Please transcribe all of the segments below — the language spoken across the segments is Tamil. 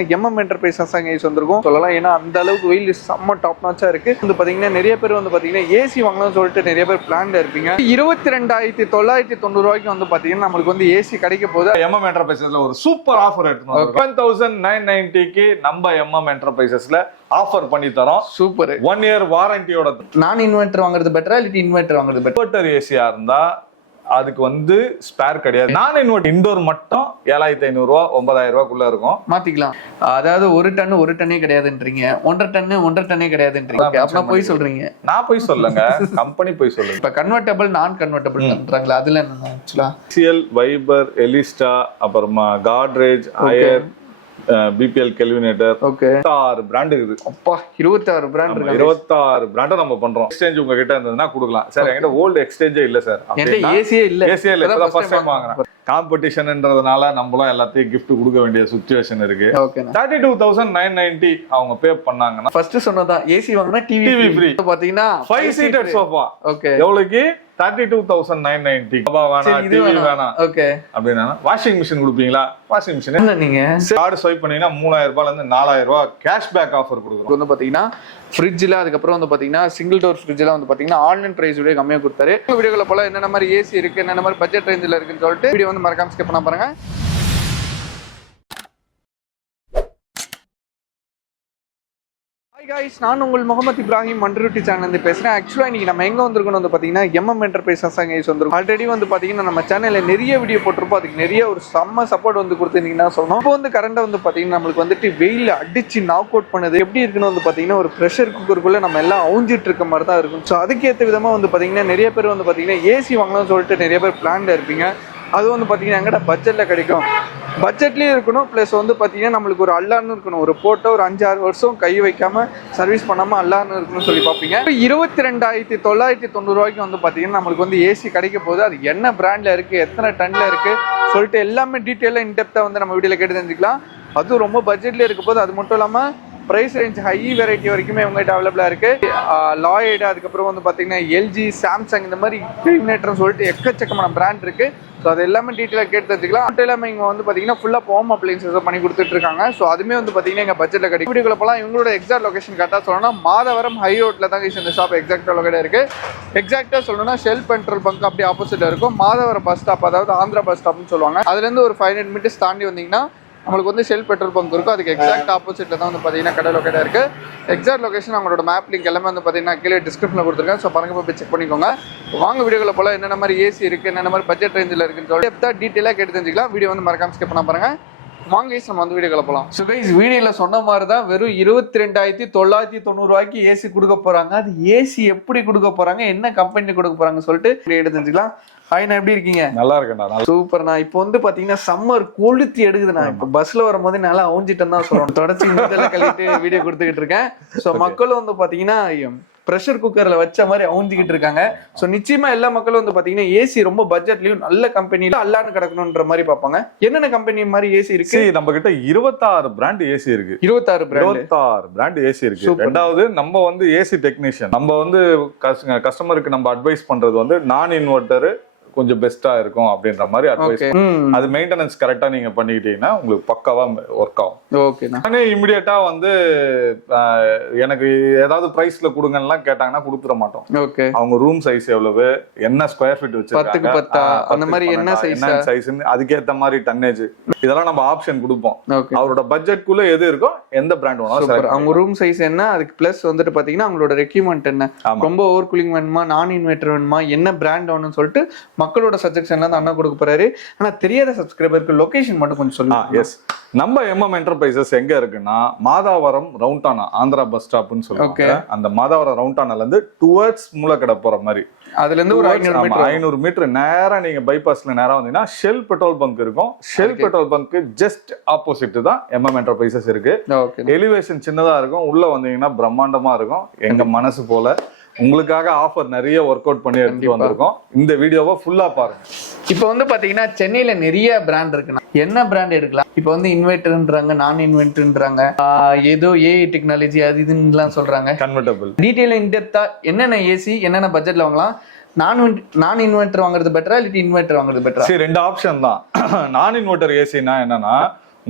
MM என்டர்பிரைசஸ் கைஸ் வந்திருக்கும் சொல்லலாம். ஏன்னா அந்த அளவுக்கு வெயில் செம்ம டாப் நாச்சா இருக்கு. வந்து பாத்தீங்கன்னா நிறைய பேர் வந்து பாத்தீங்கன்னா ஏசி வாங்கணும்னு சொல்லிட்டு நிறைய பேர் பிளான்ல இருப்பீங்க. 22,990 ரூபாய்க்கு வந்து பாத்தீங்கன்னா நம்மளுக்கு வந்து ஏசி கிடைக்க போகுது. MM என்டர்பிரைசஸ்ல ஒரு சூப்பர் ஆஃபர் எடுத்துனோம். 1990க்கு நம்ம MM என்டர்பிரைசஸ்ல ஆஃபர் பண்ணி தரோம். சூப்பர் 1 இயர் வாரண்டியோட. நான் இன்வெர்டர் வாங்குறது பெட்டரா இல்ல இன்வெர்டர் வாங்குறது பெட்டரா? இன்வெர்டர் ஏசியா இருந்தா அதுக்கு வந்து ஸ்பேர் கிடையாது. நான் இன்வெர்டர் இன்டோர் மட்டும் 7,500 ரூபா 9,000 ரூபாய்க்குள்ள இருக்கும். மாத்திக்கலாம். அதாவது ஒரு டன்னே கிடையாதுன்றீங்க, 1.5 டன்னே கிடையாதுன்றீங்க. அப்பனா போய் சொல்றீங்க. நான் போய் சொல்லுங்க, கம்பெனி போய் சொல்லுங்க. இப்ப கன்வெர்ட்டபிள் நான் கன்வெர்ட்டபிள்ன்றாங்களா, அதுல என்ன ஆக்சுவலா சிஎல் வைபர் எலிஸ்டா அப்புறமா காட்ரேஜ் அயர் பிபிஎல் கெல்வினேட்டர் 26 பிராண்ட் இருக்குது. அப்பா 26 பிராண்ட் இருக்கு. 26 பிராண்ட் நம்ம பண்றோம். எக்ஸ்சேஞ்ச் உங்க கிட்ட இருந்ததுன்னா கொடுக்கலாம். சார் என்கிட்ட ஓல்ட் எக்ஸ்சேஞ்சே இல்ல சார். என்கிட்ட ஏசியே இல்ல. ஏசியே இல்ல. இப்பதான் ஃபர்ஸ்ட் டைம் வாங்குறேன். காம்படிஷன்ன்றதுனால நம்மளும் எல்லாத்தையும் கிஃப்ட் கொடுக்க வேண்டிய சிச்சுவேஷன் இருக்கு. 32,990 அவங்க பே பண்ணாங்கன்னா ஃபர்ஸ்ட் சொன்னதா ஏசி வாங்குனா டிவி ஃப்ரீ. பாத்தீங்கன்னா 5 சீட்டட் சோஃபா. ஓகே. எவ்வளவுக்கு 32,990. வேணாம் டிவி வேணாம். ஓகே. அப்படின்னா வாஷிங் மிஷின் கொடுப்பீங்களா? வாஷிங் மிஷின் என்ன நீங்க கார்டு ஸ்வைப் பண்ணீங்கன்னா 3,000 ரூபாயில இருந்து 4,000 ரூபாய் கேஷ்பேக் ஆஃபர் கொடுக்குறோம். வந்து பாத்தீங்கன்னா ஃப்ரிட்ஜ்ல அதுக்கப்புறம் வந்து பாத்தீங்கன்னா சிங்கிள் டோர் ஃப்ரிட்ஜ்ல வந்து பாத்தீங்கன்னா ஆன்லைன் பிரைஸ் விட கம்மியா கொடுத்தாரு. வீடியோல போல என்னென்ன மாதிரி ஏசி இருக்கு, என்னென்ன மாதிரி பட்ஜெட் ரேஞ்சில் இருக்குன்னு சொல்லிட்டு வீடியோ வந்து மறக்காம ஸ்கிப் பண்ண பாருங்க. guys, நான் உங்கள் முகமது இப்ராஹிம் மண்டருட்டி சேனல் இருந்து பேசுறேன். ஆக்சுவலா இன்னைக்கு நம்ம எங்க வந்திருக்கோம் வந்து பாத்தீங்கன்னா MM என்டர்பிரைசஸ் கைஸ் வந்திருக்கோம். ஆல்ரெடி வந்து பாத்தீங்கன்னா நம்ம சேனல்ல நிறைய வீடியோ போட்டிருப்போம். அதுக்கு நிறைய ஒரு செம்ம சப்போர்ட் வந்து கொடுத்துருந்தீங்கன்னா சொல்லணும். இப்போ வந்து கரண்டா வந்து பாத்தீங்கன்னா நம்மளுக்கு வந்துட்டு வெயில் அடிச்சு நாக் அவுட் பண்ணுது. எப்படி இருக்குன்னு வந்து பாத்தீங்கன்னா ஒரு ப்ரெஷர் குக்கருக்குள்ள நம்ம எல்லாம் அவுஞ்சிட்டு இருக்க மாதிரி தான் இருக்கும். ஸோ அதுக்கேற்ற விதமா வந்து பாத்தீங்கன்னா நிறைய பேர் வந்து பாத்தீங்கன்னா ஏசி வாங்கணும்னு சொல்லிட்டு நிறைய பேர் பிளான்ல இருப்பீங்க. அது வந்து பாத்தீங்கன்னா எங்கடா பட்ஜெட்ல கிடைக்கும், பட்ஜெட்லயும் இருக்கணும், பிளஸ் வந்து பாத்தீங்கன்னா நம்மளுக்கு ஒரு அல்லான்னு இருக்கணும். ஒரு போட்டோ ஒரு 5-6 வருஷம் கை வைக்காம சர்வீஸ் பண்ணாம அல்லான்னு இருக்கணும்னு சொல்லி பார்ப்பீங்க. 22,990 ரூபாய்க்கு வந்து பாத்தீங்கன்னா நம்மளுக்கு வந்து ஏசி கிடைக்க போகுது. அது என்ன பிராண்ட்ல இருக்கு, எத்தனை டன்ல இருக்கு சொல்லிட்டு எல்லாமே டீட்டெயிலாக இன்டெப்தா வந்து நம்ம வீடியோல கேட்டு தெரிஞ்சுக்கலாம். அதுவும் ரொம்ப பட்ஜெட்ல இருக்க போது. அது மட்டும் இல்லாம ப்ரைஸ் ரேஞ்ச் ஹை வெரைட்டி வரைக்குமே உங்கள்கிட்ட அவைலபிளா இருக்கு. லாய்டு, அதுக்கப்புறம் வந்து பாத்தீங்கன்னா எல்ஜி, சாம்சங், இந்த மாதிரி கெல்வினேட்டர்னு சொல்லிட்டு எக்கச்சக்கமான பிராண்ட் இருக்கு. ஸோ அது எல்லாமே டீட்டெயிலாக கேட்டு தெரிஞ்சுக்கலாம். மட்டும் இல்லாமல் இங்கே வந்து பார்த்தீங்கன்னா ஃபுல்லாக ஹோம் அப்ளைன்சஸ் பண்ணி கொடுத்துட்டு இருக்காங்க. ஸோ அதுவுமே வந்து பார்த்தீங்கன்னா எங்கள் பட்ஜெட்டில் கிடைக்கும். வீடியோக்குள்ள போகலாம். இவங்களோட எக்ஸாக்ட் லொகேஷன் கரெக்டாக சொல்லணும்னா மாதவரம் ஹை ரோட்டில் தான் இந்த ஷாப் எக்ஸாக்டாக லொகேட்டாக இருக்குது. எக்ஸாக்டாக சொல்லணும்னா ஷெல் பெட்ரோல் பங்க் அப்படி ஆப்போசிட்டில் இருக்கும். மாதவரம் பஸ் ஸ்டாப், அதாவது ஆந்திரா பஸ் ஸ்டாப்னு சொல்லுவாங்க. அதுலேருந்து ஒரு 500 மீட்டர்ஸ் தாண்டி வந்தீங்கன்னா நம்மளுக்கு வந்து ஷெல் பெட்ரோல் பங்க் இருக்கும். அதுக்கு எக்ஸாக்ட் ஆப்போசிட்ல தான் வந்து பார்த்தீங்கன்னா கடை லொகேட்டாக இருக்கு. எக்ஸாக்ட் லொகேஷன் அவங்களோட மேப் லிங்க் எல்லாமே வந்து பார்த்தீங்கன்னா கீழே டிஸ்கிரிப்ஷனில் கொடுத்துருக்கேன். ஸோ பாருங்க போய் செக் பண்ணிக்கோங்க. வாங்க வீடியோக்குள்ள போல என்னென்ன மாதிரி ஏசி இருக்கு, என்னென்ன மாதிரி பட்ஜெட் ரேஞ்சில் இருக்குன்னு சொல்லிட்டு டீட்டெயிலாக கேட்டு தெரிஞ்சுக்கலாம். வீடியோ வந்து மறக்காம ஸ்கிப் பண்ண பாருங்க. வாங்க நம்ம வந்து வீடியோக்குள்ள போகலாம். ஸோ கைஸ், வீடியோல சொன்ன மாதிரி தான் வெறும் 22,990 ரூபாய்க்கு ஏசி கொடுக்க போறாங்க. அது ஏசி எப்படி கொடுக்க போறாங்க, என்ன கம்பெனி கொடுக்க போறாங்க சொல்லிட்டு எடுத்து தெரிஞ்சுக்கலாம். ஹாய்ண்ணா, எப்படி இருக்கீங்க? நல்லா இருக்கேன்டா. சூப்பர்ண்ணா. இப்போ வந்து பாத்தீங்கன்னா சம்மர் கொளுத்தி எடுக்குதுண்ணா. இப்போ பஸ்ல வரும்போது நல்லா அவுஞ்சிட்டேன்னு தான் சொல்லணும். தொடர்ச்சி கழிட்டு வீடியோ கொடுத்துக்கிட்டு இருக்கேன். ஸோ மக்களும் வந்து பாத்தீங்கன்னா ப்ரெஷர் குக்கர்ல வச்ச மாதிரி அவுஞ்சிக்கிட்டு இருக்காங்க. ஸோ நிச்சயமா எல்லா மக்களும் வந்து பாத்தீங்கன்னா ஏசி ரொம்ப பட்ஜெட்லயும் நல்ல கம்பெனில அல்லான்னு கிடக்கணும்ன்ற மாதிரி பார்ப்பாங்க. என்னென்ன கம்பெனி மாதிரி ஏசி இருக்கு? நம்ம கிட்ட 26 பிராண்ட் ஏசி இருக்கு. 26 பிராண்ட் ஏசி இருக்கு. ரெண்டாவது, நம்ம வந்து ஏசி டெக்னீஷியன். நம்ம வந்து கஸ்டமருக்கு நம்ம அட்வைஸ் பண்றது வந்து நான் இன்வெர்டர் கொஞ்சம் பெஸ்டா இருக்கும் அப்படின்ற மாதிரி அட்வைஸ். அது மெயின்டெனன்ஸ் கரெக்டா நீங்க பண்ணிக்கிட்டீங்கன்னா உங்களுக்கு பக்காவா ஒர்க் ஆகும். ஓகே. நானே இமிடியேட்டா வந்து எனக்கு ஏதாவது பிரைஸ்ல கொடுங்கன்னா கேட்டாங்கன்னா கொடுத்துட மாட்டோம். ஓகே. அவங்க ரூம் சைஸ் எவ்வளவு, என்ன ஸ்கொயர் ஃபீட் வச்சிருக்காங்க, 10 அந்த மாதிரி என்ன சைஸ், அதுக்கேத்த மாதிரி டன்னேஜ், இதெல்லாம் நம்ம ஆப்ஷன் கொடுப்போம். அவரோட பட்ஜெட்குள்ள எது இருக்கோ எந்த பிராண்ட் வேணாலும். அவங்க ரூம் சைஸ் என்ன, அதுக்கு பிளஸ் வந்துட்டு பாத்தீங்கன்னா அவங்களோட ரெக்யூர்மெண்ட் என்ன, ரொம்ப ஓவர் கூலிங் வேணுமா, நான் இன்வெர்டர் வேணுமா, என்ன பிராண்ட் வேணும்னு சொல்லிட்டு மக்களோட சஜஷன்ல இருந்து அண்ணா கொடுக்க போறாரு. ஆனா தெரியாத சப்ஸ்கிரைபருக்கு லொகேஷன் மட்டும் கொஞ்சம் சொல்லுங்க. எஸ், நம்ம MM என்டர்பிரைசஸ் எங்க இருக்குன்னா மாதாவரம் ரவுண்டானா, ஆந்திரா பஸ் ஸ்டாப்னு சொல்லுவாங்க. அந்த மாதாவரம் ரவுண்டானால இருந்து டுவர்ட்ஸ் மூலக்கடை போற மாதிரி அதுல இருந்து ஒரு 500 மீட்டர் நேரா நீங்க பைபாஸ்ல நேரா வந்தீங்கன்னா ஷெல் பெட்ரோல் பங்க் இருக்கும். Shell petrol bunk just opposite தான் MM என்டர்பிரைசஸ் இருக்கு. எலிவேஷன் சின்னதா இருக்கும், உள்ள வந்தீங்கன்னா பிரம்மாண்டமா இருக்கும். எங்க மனசு போல உங்களுக்காக ஆஃபர் நிறைய ஒர்க் அவுட் பண்ணி எடுத்து வந்திருக்கோம். இந்த வீடியோவை ஃபுல்லா பாருங்க. இப்போ வந்து பாத்தீங்கன்னா சென்னையில நிறைய பிராண்ட் இருக்குன்னா என்ன பிராண்ட் எடுக்கலாம்? இப்போ வந்து இன்வெர்டர்ன்றாங்க, நான் இன்வெர்டர்ன்றாங்க, ஏதோ ஏஐ டெக்னாலஜி அது இதுன்னு சொல்றாங்க. கன்வெர்ட்டபிள் டீடைல் இன்டெப்தா என்னென்ன ஏசி என்னென்ன பட்ஜெட்ல வாங்கலாம், நான் இன்வெர்டர் வாங்குறது பெட்டரா இல்ல இன்வெர்டர் வாங்குறது பெட்டரா? சரி, ரெண்டு ஆப்ஷன் தான். நான் இன்வெர்டர் ஏசினா என்னன்னா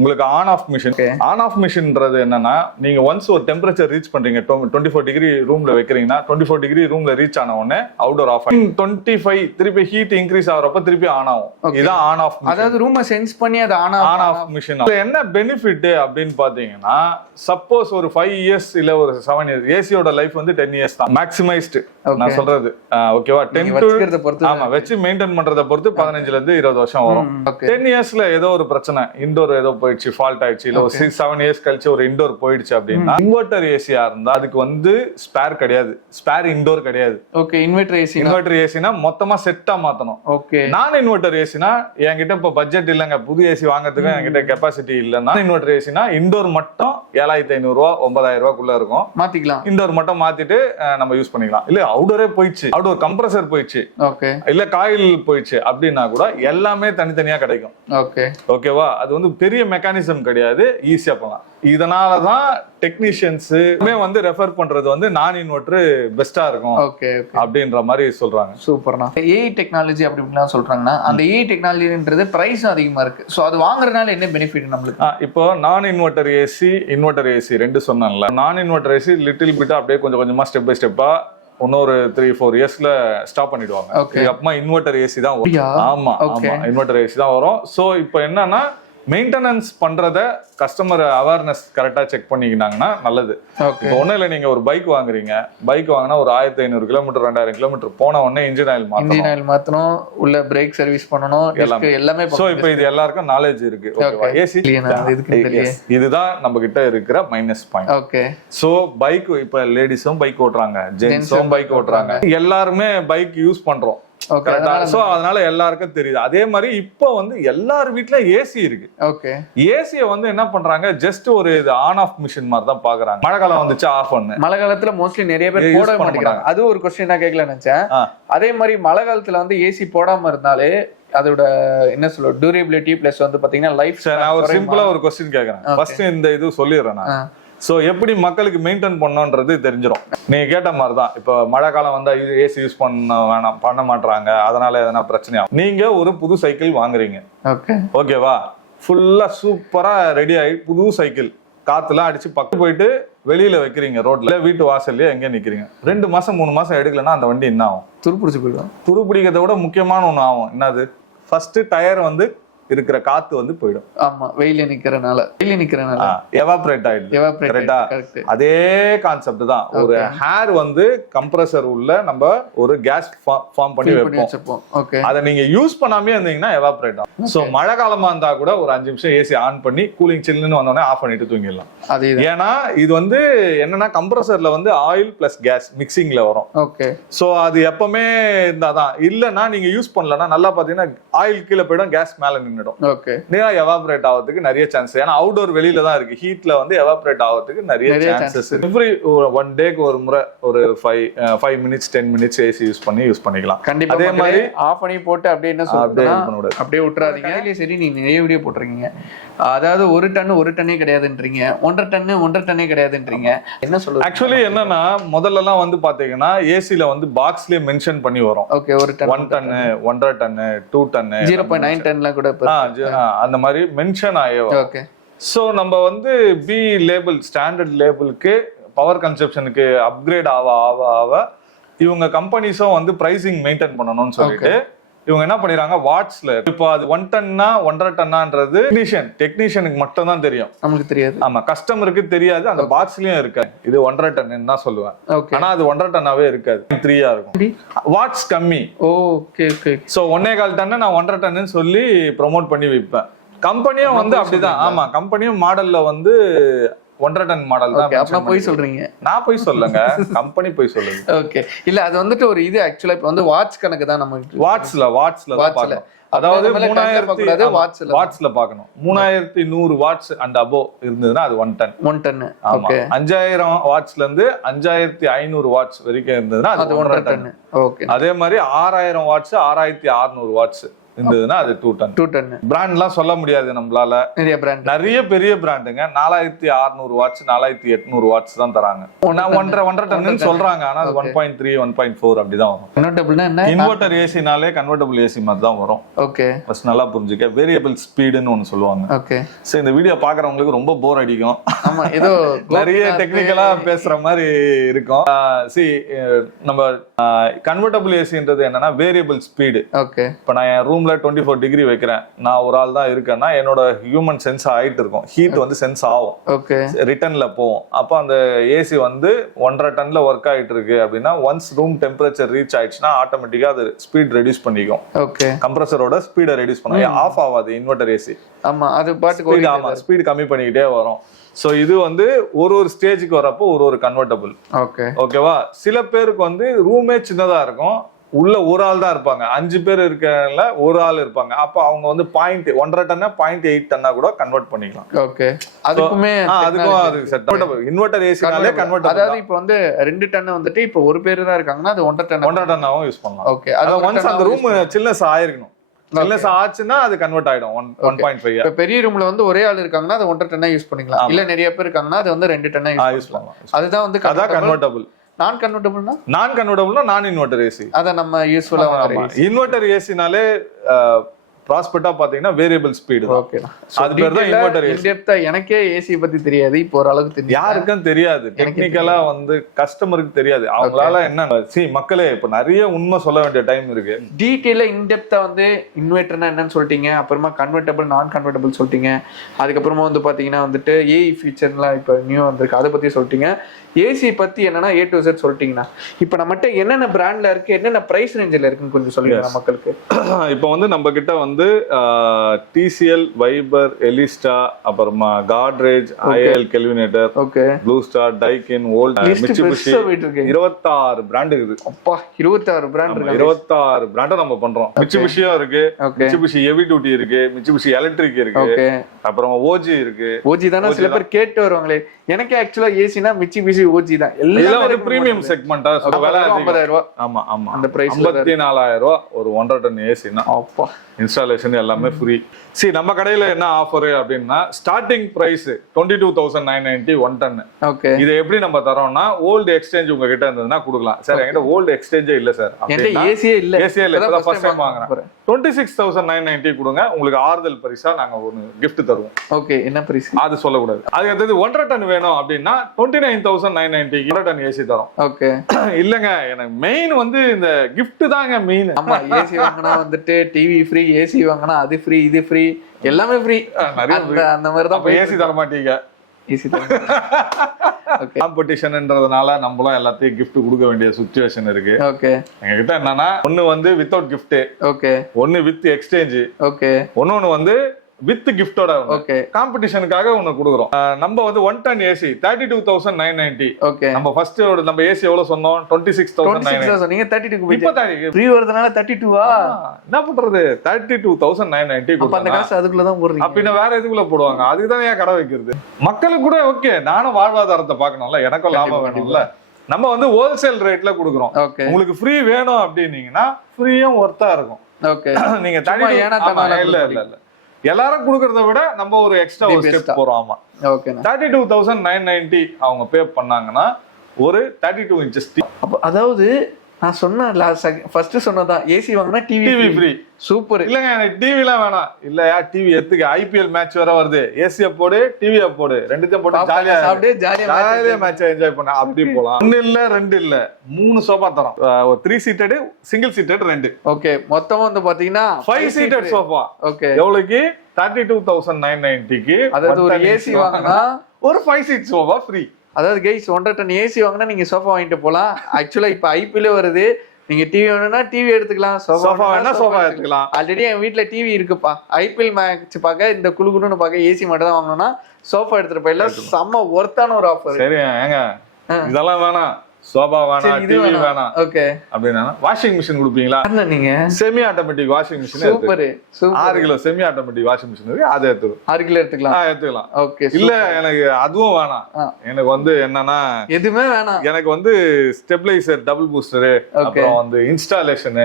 உங்களுக்கு on off machine. On off மிஷின்ன்றது என்னன்னா, நீங்க ஒன்ஸ் ஒரு டெம்பரேச்சர் ரீச் பண்றீங்க, 24 டிகிரி ரூம்ல வைக்கிறீங்கன்னா 24 டிகிரி ரூம்ல ரீச் ஆன உடனே அவுட்டோர் ஆஃப் ஆகும். 25 திருப்பி ஹீட் இன்க்ரீஸ் ஆகிறப்ப திருப்பி ஆன் ஆகும். இதான் ஆன் ஆஃப். அதாவது ரூமை சென்ஸ் பண்ணி அது ஆன் ஆஃப் மிஷின். என்ன பெனிஃபிட் அப்படின்னு பாத்தீங்கன்னா, சப்போஸ் ஒரு 5 இயர்ஸ் இல்ல ஒரு 7 இயர்ஸ், ஏசியோட லைஃப் வந்து 10 இயர்ஸ் தான் மேக்ஸிமைஸ்டு நான் சொல்றது. ஓகேவா? 10 to ஆமா வச்சு மெயின்டைன் பண்றத பொறுத்து 15ல இருந்து 20 வருஷம் வரும். 10 இயர்ஸ்ல ஏதோ ஒரு பிரச்சனை, இண்டோர் ஏதோ போயிடுச்சு, ஃபால்ட் ஆயிடுச்சு, இல்ல ஒரு 6-7 இயர்ஸ் கழிச்சு ஒரு இண்டோர் போயிடுச்சு அப்படின்னா, இன்வெர்டர் ஏசியா இருந்தா அதுக்கு வந்து ஸ்பேர் கிடையாது, ஸ்பேர் இண்டோர் கிடையாது. ஓகே. இன்வெர்டர் ஏசினா மொத்தமா செட்டா மாத்தணும். ஓகே. நான் இன்வெர்டர் ஏசினா என்கிட்ட இப்ப பட்ஜெட் இல்லங்க, புது ஏசி வாங்குறதுக்கு என்கிட்ட கெபாசிட்டி இல்லன்னா, இன்வெர்டர் ஏசினா இண்டோர் மட்டும் 7500 ரூபா 9000 ரூபாய்க்குள்ள இருக்கும், மாத்திக்கலாம். இண்டோர் மட்டும் மாத்திட்டு நம்ம யூஸ் பண்ணிக்கலாம். இல்ல அவுட்டோரே போயிடுச்சு, அவுட்டோர் கம்ப்ரஸர் போயிடுச்சு, ஓகே, இல்ல காயில் போயிடுச்சு அப்படின்னா கூட எல்லாமே தனித்தனியா கிடைக்கும். ஓகே, ஓகேவா? அது வந்து பெரிய மெக்கானிசம் கிடையாது, ஈஸியா பண்ணலாம். இதனாலதான் டெக்னீஷியன்ஸுமே வந்து ரெஃபர் பண்றது வந்து நான் இன்வெர்டர் பெஸ்டா இருக்கும் அப்படின்ற மாதிரி சொல்றாங்க. சூப்பர்னா. ஏஐ டெக்னாலஜி அப்படிலாம் சொல்றாங்கன்னா, அந்த ஏஐ டெக்னாலஜின்றது பிரைஸ் அதிகமா இருக்கு. சோ அது வாங்குறதுனால என்ன பெனிஃபிட் நம்மளுக்கு? இப்போ நான் இன்வெர்டர் ஏசி, இன்வெர்டர் ஏசி ரெண்டு சொன்னேன்ல. நான் இன்வெர்டர் ஏசி லிட்டில் பிட்டா அப்படியே கொஞ்சம் கொஞ்சமா ஸ்டெப் பை ஸ்டெப்பா இன்னொரு 3-4 இயர்ஸ்ல ஸ்டாப் பண்ணிடுவாங்க. அப்புறமா இன்வெர்டர் ஏசி தான் வரும். ஆமா ஆமா, இன்வெர்டர் ஏசி தான் வரும். சோ இப்போ என்னன்னா, மெயின்டெனன்ஸ் பண்றத கஸ்டமர் அவேர்னஸ் கரெக்டா செக் பண்ணிக்கினாங்கன்னா நல்லது. இப்போ ஒன்னும் இல்லை, நீங்க ஒரு பைக் வாங்குறீங்க, பைக் வாங்கினா ஒரு 1500 கிலோமீட்டர் 2000 கிலோமீட்டர் போன உடனே இன்ஜின் ஆயில் மாத்தணும், உள்ள பிரேக் சர்வீஸ் பண்ணணும், எல்லாமே. சோ இப்போ இது எல்லாருக்கும் நாலேஜ் இருக்கு. ஏசி இதுதான் நம்ம கிட்ட இருக்கிற minus point. Okay. So bike இப்ப லேடிஸும் பைக் ஓட்டுறாங்க, ஜென்ஸும் பைக் ஓட்டுறாங்க, எல்லாருமே பைக் யூஸ் பண்றோம். அதனால எல்லாருக்கும் தெரியுது. அதே மாதிரி இப்ப வந்து எல்லார் வீட்ல ஏசி இருக்கு. ஏசியை வந்து என்ன பண்றாங்க, ஜஸ்ட் ஒரு ஆன் ஆஃப் மிஷின் மாதிரி தான் பாக்குறாங்க. மழை காலம் வந்துச்சு ஆஃப் பண்ணு. மழை காலத்துல மோஸ்ட்லி நிறைய பேர் போட மாட்டாங்க. அது ஒரு क्वेश्चन நான் கேட்கல நினைச்சேன். அதே மாதிரி மழை காலத்துல வந்து ஏசி போடாம இருந்தாலே அதோட என்ன சொல்ல டியூரபிலிட்டி பிளஸ் வந்து பாத்தீங்கன்னா லைஃப். நான் ஒரு சிம்பிளா ஒரு क्वेश्चन கேக்குறேன். ஃபர்ஸ்ட் இந்த இது சொல்லிடுறேன் நான். சோ எப்படி மக்களுக்கு மெயின்டைன் பண்ணணும்ன்றது தெரிஞ்சிடும். நீங்க கேட்ட மாதிரி தான், இப்போ மழை காலம் வந்தா ஏசி யூஸ் பண்ண மாட்டாங்க, அதனால எதனா பிரச்சனையாகும். நீங்க ஒரு புது சைக்கிள் வாங்குறீங்க, ஓகேவா? ஃபுல்லா சூப்பரா ரெடி ஆகி புது சைக்கிள் காத்துலாம் அடிச்சு பக்கம் போயிட்டு வெளியில வைக்கிறீங்க, ரோட்ல வீட்டு வாசல்லையே எங்க நிக்கிறீங்க. 2 மாசம் 3 மாசம் எடுக்கலன்னா அந்த வண்டி என்ன ஆகும்? துருப்பிடிச்சு போயிடும். துருப்பிடிக்கிறத விட முக்கியமான ஒண்ணு ஆகும். என்னது? ஃபர்ஸ்ட் டயர் வந்து இருக்கிற காத்து வந்து போயிடும். ஆமா, வெயில நிக்கிறனால எவாபரேட் ஆயிடுது. அதே கான்செப்ட் தான். ஒரு ஹேர் வந்து கம்ப்ரஸர் உள்ள நம்ம ஒரு கேஸ் ஃபார்ம் பண்ணி வைப்போம். அதை நீங்க யூஸ் பண்ணாமே இருந்தீங்கன்னா எவாபரேட் ஆகும். சோ மழை காலமா இருந்தா கூட ஒரு 5 நிமிஷம் ஏசி ஆன் பண்ணி கூலிங் சில்லுன்னு வந்தோடனே ஆஃப் பண்ணிட்டு தூங்கிடலாம். ஏன்னா இது வந்து என்னன்னா, கம்ப்ரஸர்ல வந்து ஆயில் பிளஸ் கேஸ் மிக்சிங்ல வரும். சோ அது எப்பவுமே இருந்தாதான். இல்லன்னா நீங்க யூஸ் பண்ணலன்னா நல்லா பாத்தீங்கன்னா ஆயில் கீழே போயிடும், கேஸ் மேல நின்னுடும். எவாபரேட் ஆகிறதுக்கு நிறைய சான்ஸ். ஏன்னா அவுட்டோர் வெளியில தான் இருக்கு, ஹீட்ல வந்து எவாபரேட் ஆகிறதுக்கு நிறைய சான்சஸ். எவ்ரி 1 டேக்கு ஒரு முறை ஒரு 5 மினிட்ஸ் 10 மினிட்ஸ் ஏசி யூஸ் பண்ணிக்கலாம். கண்டிப்பா அதே மாதிரி ஆஃப் பண்ணி போட்டு அப்படியே என்ன சொல்றதுன்னா அப்படியே விட்டுறாதீங்க. சரி, நீங்க நிறைய வீடியோ போட்டுருக்கீங்க, அதாவது 1 டன்னே கிடையாதுன்றீங்க, 1.5 டன்னே கிடையாதுன்றீங்க. என்ன சொல்றது? ஆக்சுவலி என்னன்னா, முதல்ல எல்லாம் வந்து பாத்தீங்கன்னா ஏசில வந்து பாக்ஸ்லயே மென்ஷன் பண்ணி வரும். ஓகே, 1 டன் 1.5 டன் 2 டன் 0.9 டன்லாம் கூட அந்த மாதிரி மென்ஷன் ஆகும். சோ நம்ம வந்து பி லேபிள் ஸ்டாண்டர்ட் லேபிளுக்கு பவர் கன்சப்ஷனுக்கு அப்கிரேட் ஆக இவங்க கம்பெனிஸும் வந்து பிரைசிங் மெயின்டைன் பண்ணணும்னு சொல்லிட்டு இவங்க என்ன பண்ணிடுறாங்க, வாட்ஸ்ல இப்போ அது 1 டன்னா 1.5 டன்னான்றது டெக்னீஷியனுக்கு மட்டும் தான் தெரியும், நமக்கு தெரியாது. ஆமா, கஸ்டமருக்கு தெரியாது. அந்த பாக்ஸ்லயும் இருக்காது. இது 1.5 டன் தான் சொல்லுவேன். ஆனா அது 1.5 டன்னாவே இருக்காது, 3 இருக்கும். வாட்ஸ் கம்மி. Okay okay. சோ 1.25 டன்னு நான் 1.5 டன்னு சொல்லி ப்ரோமோட் பண்ணி வைப்பேன். கம்பெனியும் வந்து அப்படிதான். ஆமா, கம்பெனியும் மாடல்ல வந்து 1.5 டன் மாடல் தான். அப்ப போய் சொல்றீங்க? நான் போய் சொல்லங்க, கம்பெனி போய் சொல்லுங்க. ஓகே. இல்ல அது வந்துட்டு ஒரு இது ஆக்சுவலா இப்ப வந்து வாட்ச் கணக்கு தான் நம்ம வாட்ஸ்ல தான் பார்க்கணும். அதாவது 3000 வாட்ஸ்ல பார்க்கணும். 3100 வாட்ஸ் அண்ட் அபோவ் இருந்ததுன்னா அது 1 டன். ஆமா, 5000 வாட்ஸ்ல இருந்து 5500 வாட்ஸ் வரைக்கும் இருந்ததுன்னா அது 1.5 டன். ஓகே. அதே மாதிரி 6000 வாட்ஸ் 6600 வாட்ஸ் இருந்ததுன்னா அது 2 டன். 2 டன் பிராண்ட்லாம் சொல்ல முடியாது நம்மளால. நிறைய பிராண்ட், நிறைய பெரிய பிராண்டுங்க 4600 வாட்ஸ் 4800 வாட்ஸ் தான் தராங்க. 1.5 டன் சொல்றாங்க. ஆனா அது 1.3 1.4 அப்படிதான் வரும். கன்வெர்ட்டபிள்னா என்ன? இன்வெர்ட்டர் ஏசினாலே கன்வெர்ட்டபிள் ஏசி மாதிரி தான் வரும். ஓகே, ஃபர்ஸ்ட் நல்லா புரிஞ்சுக்க. வேரியபிள் ஸ்பீடுன்னு ஒன்னு சொல்லுவாங்க. ஓகே. சோ இந்த வீடியோ பாக்குறவங்களுக்கு ரொம்ப போர் அடிக்கும். ஆமா, ஏதோ நிறைய டெக்னிக்கலா பேசுற மாதிரி இருக்கும். நம்ம கன்வெர்ட்டபிள் ஏசின்றது என்னன்னா வேரியபிள் ஸ்பீடு. ஓகே, இப்ப நான் என் ரூம்ல 24 டிகிரி வைக்கிறேன், நான் ஒரு ஆள் தான் இருக்கேன்னா என்னோட ஹியூமன் சென்ஸ் ஆயிட்டு இருக்கும், ஹீட் வந்து சென்ஸ் ஆகும், ஓகே, ரிட்டர்ன்ல போகும். அப்போ அந்த ஏசி வந்து 1.5 டன்ல ஒர்க் ஆயிட்டு இருக்கு அப்படின்னா ஒன்ஸ் ரூம் டெம்பரேச்சர் ரீச் ஆயிடுச்சுன்னா ஆட்டோமேட்டிக்கா அது ஸ்பீட் ரெடியூஸ் பண்ணிக்கும். ஓகே, கம்ப்ரஸரோட ஸ்பீடை ரெடியூஸ் பண்ணும். ஆஃப் ஆகாது இன்வெர்டர் ஏசி. ஆமா, அது பாட்டுக்கு ஆமா, ஸ்பீட் கம்மி பண்ணிக்கிட்டே வரும். சோ இது வந்து ஒரு ஸ்டேஜுக்கு வரப்போ ஒரு கன்வெர்ட்டபிள். ஓகே, ஓகேவா. சில பேருக்கு வந்து ரூமே சின்னதா இருக்கும், உள்ள ஒரு ஆள் தான் இருப்பாங்க, 5 பேர் இருக்கல ஒரு ஆள் இருப்பாங்க. அப்ப அவங்க வந்து 1.5 டன்னா 0.8 டன்னா கூட கன்வெர்ட் பண்ணிக்கலாம். ஓகே, அதுக்கும் அது செட் ஆகும். இன்வெர்ட்டர் ஏசினாலே கன்வெர்ட். அதாவது இப்போ வந்து 2 டன் வந்துட்டு இப்போ ஒரு பேர் தான் இருக்காங்கன்னா அது 1.5 டன்னாவும் யூஸ் பண்ணலாம். ஓகே, அது ஒன்ஸ் அந்த ரூம் சில்னஸ் ஆயிருக்கணும். சில்னஸ் ஆச்சுன்னா அது கன்வெர்ட் ஆயிடும் 1.5. இப்போ பெரிய ரூம்ல வந்து ஒரே ஆள் இருக்காங்கன்னா அது 1.5 டன்னா யூஸ் பண்ணிக்கலாம். இல்ல நிறைய பேர் இருக்காங்கன்னா அது வந்து 2 டன்னா யூஸ் பண்ணலாம். அதுதான் வந்து கன்வெர்ட்டபிள். நான் கன்வெர்ட்டபிள்னா நான் இன்வெர்ட்டர் ஏசி. அத நம்ம யூஸ்ஃபுல்லா இன்வெர்ட்டர் ஏசினாலே ப்ராஸ்பெக்ட்டா பாத்தீங்கன்னா வேரியபிள் ஸ்பீடு. ஓகே, அது பேர் தான் இன்வெர்ட்டர் ஏசி. இன்டெப்தா எனக்கே ஏசி பத்தி தெரியாது, இப்போ ஒரு அளவுக்கு தெரியும். யாருக்கும் தெரியாது, டெக்னிக்கலா வந்து கஸ்டமருக்கு தெரியாது. அவங்களால என்ன மக்களே இப்ப நிறைய உண்மை சொல்ல வேண்டிய டைம் இருக்கு. டீடைலா இன்டெப்தா வந்து இன்வெர்ட்டர்னா என்னன்னு சொல்லிட்டீங்க, அப்புறமா கன்வெர்ட்டபிள் நான் கன்வெர்ட்டபிள் சொல்லிட்டீங்க, அதுக்கப்புறமா வந்து பாத்தீங்கன்னா வந்துட்டு ஏஐ ஃபீச்சர்லாம் இப்போ நியூ வந்திருக்கு அதை பத்தி சொல்லிட்டீங்க. ஏசி பத்தி என்னன்னா A to Z சொல்லிட்டீங்கன்னா இப்போ நம்மகிட்ட என்னென்ன பிராண்ட்ல இருக்கு, என்னென்ன பிரைஸ் ரேஞ்சில் இருக்குன்னு கொஞ்சம் சொல்லுங்க மக்களுக்கு. இப்போ வந்து நம்ம கிட்ட வந்து TCL, வைபர், எலிஸ்டா, அப்புறமா Godrej, IL Kelvinator, okay, blue star, டைக்கின், volt, Mitsubishi 26 brand இருக்குது. அப்பா 26 பிராண்ட் இருக்கு. 26 பிராண்ட் நம்ம பண்றோம். மிட்சுபிஷியும் இருக்கு, மிட்சுபிஷி ஹெவி டியூட்டி இருக்கு, மிட்சுபிஷி எலக்ட்ரிக் இருக்கு, அப்புறம் ஓஜி இருக்கு. ஓஜி தானே சில பேர் கேட்டு வருவாங்களே. எனக்கு ஆக்சுவலா ஏசினா மிட்சுபிஷி ஓஜி தான். எல்லாம் வந்து பிரீமியம் செக்மெண்டா. விலை 50,000 ரூபாய். ஆமா ஆமா, அந்த பிரைஸ் 54,000 ரூபாய் ஒரு 1.5 டன் ஏசினா. அப்பா, இன்ஸ்டாலேஷன் எல்லாமே ஃப்ரீ. நம்ம கடையில என்ன ஆஃபர் அப்படின்னா ஸ்டார்டிங் பிரைஸ் 22,990 1 டன். ஓகே, இதை எப்படி நம்ம தரோம்னா ஓல்டு எக்ஸ்சேஞ்ச் உங்ககிட்ட இருந்ததுன்னா கொடுக்கலாம். சார் என்கிட்ட ஓல்டு எக்ஸ்சேஞ்சே இல்ல சார், ஏசியே இல்ல, ஏசியே இல்ல, இப்பதான் ஃபர்ஸ்ட் டைம் வாங்குறேன், 26,990 கொடுங்க, உங்களுக்கு ஆறுதல் பரிசா நாங்க ஒரு கிஃப்ட் தருவோம். ஓகே, என்ன பிரைஸ் அது சொல்லக்கூடாது. அதுக்கு அடுத்தது 1.5 டன் வேணும் அப்படின்னா 29,990 1.5 டன் ஏசி தரோம். ஓகே, இல்லங்க எனக்கு மெயின் வந்து இந்த கிஃப்ட் தாங்க மெயின். ஆமா, ஏசி வாங்கினா வந்துட்டு டிவி ஃப்ரீ, ஏசி வாங்கினா அது ஃப்ரீ, இது ஃப்ரீ, எல்லாமே ஃப்ரீ. அந்த மாதிரி தான். ஏசி தர மாட்டீங்க, ஏசி தர. ஓகே, காம்படிஷன்ன்றதுனால நம்மளும் எல்லாத்தையும் கிஃப்ட் கொடுக்க வேண்டிய சிச்சுவேஷன் இருக்கு. ஓகே, எங்க கிட்ட என்னன்னா ஒன்னு வந்து வித்தவுட் கிஃப்ட், ஓகே, ஒன்னு வித் எக்ஸ்சேஞ்ச், ஓகே, ஒன்னு வந்து வித் கிஃப்டோட. ஓகே, காம்படிஷனுக்காக ஒன்னு கொடுக்குறோம். நம்ம வந்து 1 டன் ஏசி 32,990. ஓகே, நம்ம ஃபர்ஸ்ட் நம்ம ஏசி எவ்வளவு சொன்னோம்? 26,990 சொன்னீங்க. 32 இப்ப ஃப்ரீ வரதுனால 32வா? என்ன பண்றது? 32,990 அப்ப அந்த காசு அதுக்குள்ள தான் போடுறீங்க. அப்படின்னா வேற எதுக்குள்ள போடுவாங்க? அதுக்கு தான் ஏன் கடை வைக்கிறது? மக்களுக்கு கூட ஓகே, நானும் வாழ்வாதாரத்தை பார்க்கணும்ல, எனக்கும் லாபம் வேணும்ல. நம்ம வந்து ஹோல்சேல் ரேட்ல கொடுக்குறோம். உங்களுக்கு ஃப்ரீ வேணும் அப்படின்னீங்கன்னா ஃப்ரீயும் ஒர்த்தா இருக்கும். ஓகே, நீங்க இல்ல இல்ல இல்ல எல்லாரும் குடுக்கறத விட நம்ம ஒரு எக்ஸ்ட்ரா ஒரு ஸ்டெப் போறோம். ஆமா, ஓகே, 32,990 அவங்க பே பண்ணாங்கன்னா ஒரு 32 இன்ச்சஸ். அதாவது நான் சொன்ன ஃபர்ஸ்ட் சொன்னதான் ஏசி வாங்கினா டிவி ஃப்ரீ. சூப்பர். இல்லங்க எனக்கு டிவிலாம் வேணாம். இல்லையா, டிவி எடுத்துக்க, IPL மேட்ச் வேற வருது, ஏசியை போடு, டிவியை போடு, ரெண்டுத்தையும் போட்டு ஜாலியா மேட்ச் என்ஜாய் பண்ண. அப்படி போலாம். 1 இல்ல 2 இல்ல 3 சோஃபா தரோம். ஒரு 3 சீட்டட், சிங்கிள் சீட்டட் 2. ஓகே, மொத்தமா வந்து பாத்தீங்கன்னா 5 சீட்டட் சோஃபா. ஓகே, எவ்வளவுக்கு? 32,990க்கு. அதாவது ஒரு ஏசி வாங்கினா ஒரு 5 சீட் சோஃபா ஃப்ரீ. அதாவது கைஸ் 1.5 டன் ஏசி வாங்கினா நீங்க சோஃபா வாங்கிட்டு போலாம். ஆக்சுவலா இப்ப IPL வருது, நீங்க டிவி வேணும்னா டிவி எடுத்துக்கலாம், சோஃபா வேணா சோஃபா எடுத்துக்கலாம். ஆல்ரெடி என் வீட்டுல டிவி இருக்குப்பா, IPL மேட்ச் பார்க்க இந்த குளுகுளுன்னு பார்க்க ஏசி மட்டும் தான் வாங்கணும்னா சோஃபா எடுத்துட்டு போயிடலாம். செம்ம ஒர்த்தான ஒரு ஆஃபர். சரி ஏங்க, இதெல்லாம் வேணாம், சோபா வேணாம், டிவி வேணாம். ஓகே, அப்படினா வாஷிங் மிஷின் கொடுப்பீங்களா? நீங்க semi automatic washing machine. Super. 6 kilo semi automatic washing machine இருக்கு, அதை எடுத்துக்கலாம். 6 கிலோ எடுத்துக்கலாம். எடுத்துக்கலாம். ஓகே, இல்ல எனக்கு அதுவும் வேணாம், எனக்கு வந்து என்னன்னா எதுவுமே வேணாம், எனக்கு வந்து ஸ்டெபிலைசர், டபுள் பூஸ்டர், அப்புறம் வந்து இன்ஸ்டாலேஷன்,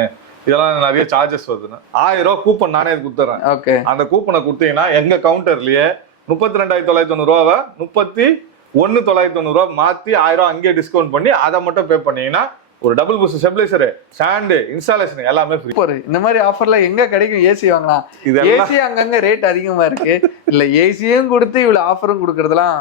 இதெல்லாம் நிறைய சார்ஜஸ் வருதுன்னா 1000 ரூபாய் கூப்பன் நானே கொடுத்துறேன். ஓகே. அந்த கூப்பனை கொடுத்தீங்கன்னா எங்க கவுண்டர்லயே 32,990 ரூபாவை 31,990 ரூபாய் மாத்தி 1000 ரூபாய் அங்கேயே டிஸ்கவுண்ட் பண்ணி அதை மட்டும் பே பண்ணீங்கன்னா ஒரு double boost stabiliser, stand, installation எல்லாமே ஃப்ரீ. இந்த மாதிரி ஆஃபர்ல எங்க கிடைக்கும்? ஏசி வாங்கலாம். ஏசி அங்கங்க ரேட் அதிகமா இருக்கு. இல்ல ஏசியும் கொடுத்து இவ்வளவு ஆஃபரும் கொடுக்கறதெல்லாம்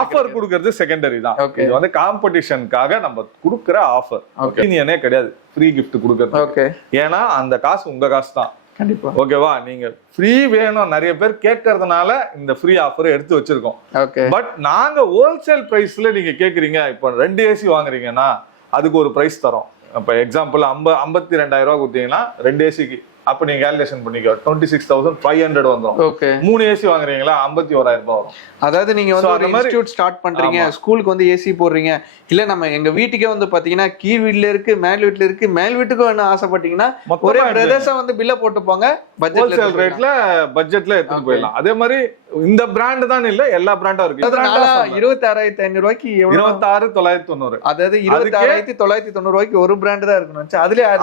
ஆஃபர் கொடுக்கறது செகண்டரி தான். இது வந்து காம்படிஷனுக்காக நம்ம கொடுக்குற ஆஃபர். ஒப்பீனியனே கிடையாது ஃப்ரீ கிஃப்ட் கொடுக்கறது. ஓகே. ஏன்னா அந்த காசு உங்க காசு தான். கண்டிப்பா. ஓகேவா? நீங்க ஃப்ரீ வேணும் நிறைய பேர் கேட்கறதுனால இந்த ஃப்ரீ ஆஃபர் எடுத்து வச்சிருக்கோம். ஓகே. பட் நாங்க ஹோல்சேல் பிரைஸ்ல நீங்க கேக்குறீங்க. இப்போ 2 ஏசி வாங்குறீங்கன்னா அதுக்கு ஒரு பிரைஸ் தரோம். இப்ப எக்ஸாம்பிள் 52,000 ரூபாய் கொடுத்தீங்கன்னா 2 ஏசிக்கு அப்ப நீங்க கால்குலேஷன் பண்ணிக்கோ 26,500 வந்துரும். ஓகே. 3 ஏசி வாங்குறீங்களா 51,000 ரூபாய் வரும். அதாவது நீங்க வந்து ஒரு இன்ஸ்டிடியூட் ஸ்டார்ட் பண்றீங்க, ஸ்கூலுக்கு வந்து ஏசி போடுறீங்க, இல்ல நம்ம எங்க வீட்டுக்கே வந்து பாத்தீங்கன்னா கீழ் வீட்ல இருக்கு, மேல் வீட்ல இருக்கு, மேல் வீட்டுக்கும் என்ன ஆசைப்பட்டீங்கன்னா ஒரே பிரதேசா வந்து பில்ல போட்டு போங்க, ஹோல்சேல் ரேட்ல பட்ஜெட்ல எடுத்துட்டு போயிடலாம். அதே மாதிரி இந்த பிராண்ட் தான் இல்ல, எல்லா பிராண்டும் இருக்கு. 26,500 ரூபாய்க்கு 26,990. அதாவது 26,990 ரூபாய்க்கு ஒரு பிராண்ட் தான் இருக்கணும்.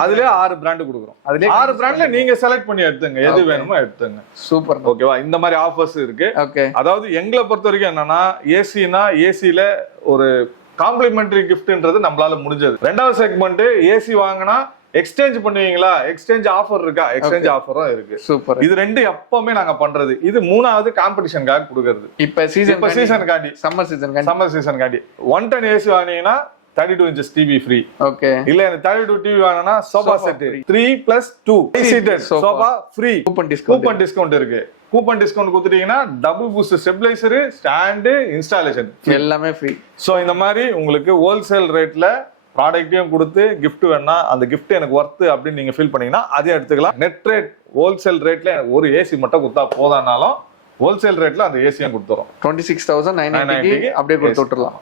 அதுலயே 6 பிராண்ட் கொடுக்குறோம். அதுலயே 6 பிராண்ட்ல நீங்க செலக்ட் பண்ணி எடுத்துங்க, எது வேணுமோ எடுத்துங்க. சூப்பர். ஓகேவா? இந்த மாதிரி ஆஃபர்ஸ் இருக்கு. அதாவது எங்களை பொறுத்த வரைக்கும் என்னன்னா ஏசினா ஏசில ஒரு காம்ப்ளிமெண்டரி கிஃப்ட்ன்றது நம்மளால முடிஞ்சது. 2வது செக்மெண்ட் ஏசி வாங்கினா எக்ஸ்சேஞ்ச் பண்ணுவீங்களா? எக்ஸ்சேஞ்ச் ஆஃபர் இருக்கா? எக்ஸ்சேஞ்ச் ஆஃபரும் இருக்கு. சூப்பர். இது 2 எப்பவுமே நாங்க பண்றது. இது 3வது காம்படிஷனுக்காக கொடுக்கிறது. இப்ப சீசனுக்காண்டி, சம்மர் சீசனுக்காண்டி 110 ஏசி வாங்கினீங்கன்னா 32 inches டிவி ஃப்ரீ. ஓகே. இல்ல எனக்கு 32 டிவி வாங்கினா sofa set 3+2 seated sofa free. Coupon discount இருக்கு. கூப்பன் டிஸ்கவுண்ட் கொடுத்துட்டீங்கன்னா double boost stabiliser, stand, installation எல்லாமே ஃப்ரீ. சோ இந்த மாதிரி உங்களுக்கு ஹோல்சேல் ரேட்ல ப்ராடக்ட்டையும் கொடுத்து கிஃப்ட் வேணா அந்த கிஃப்ட் எனக்கு ஒர்த் அப்படின்னு நீங்க ஃபீல் பண்ணீங்கன்னா அதே எடுத்துக்கலாம். நெட் ரேட் ஹோல்சேல் ரேட்ல ஒரு ஏசி மட்டும் கொடுத்தா போதானாலும் ஹோல்சேல் ரேட்ல அந்த ஏசியும் கொடுத்துறோம். 26,990 அப்படியே கொடுத்து விட்டுறலாம்.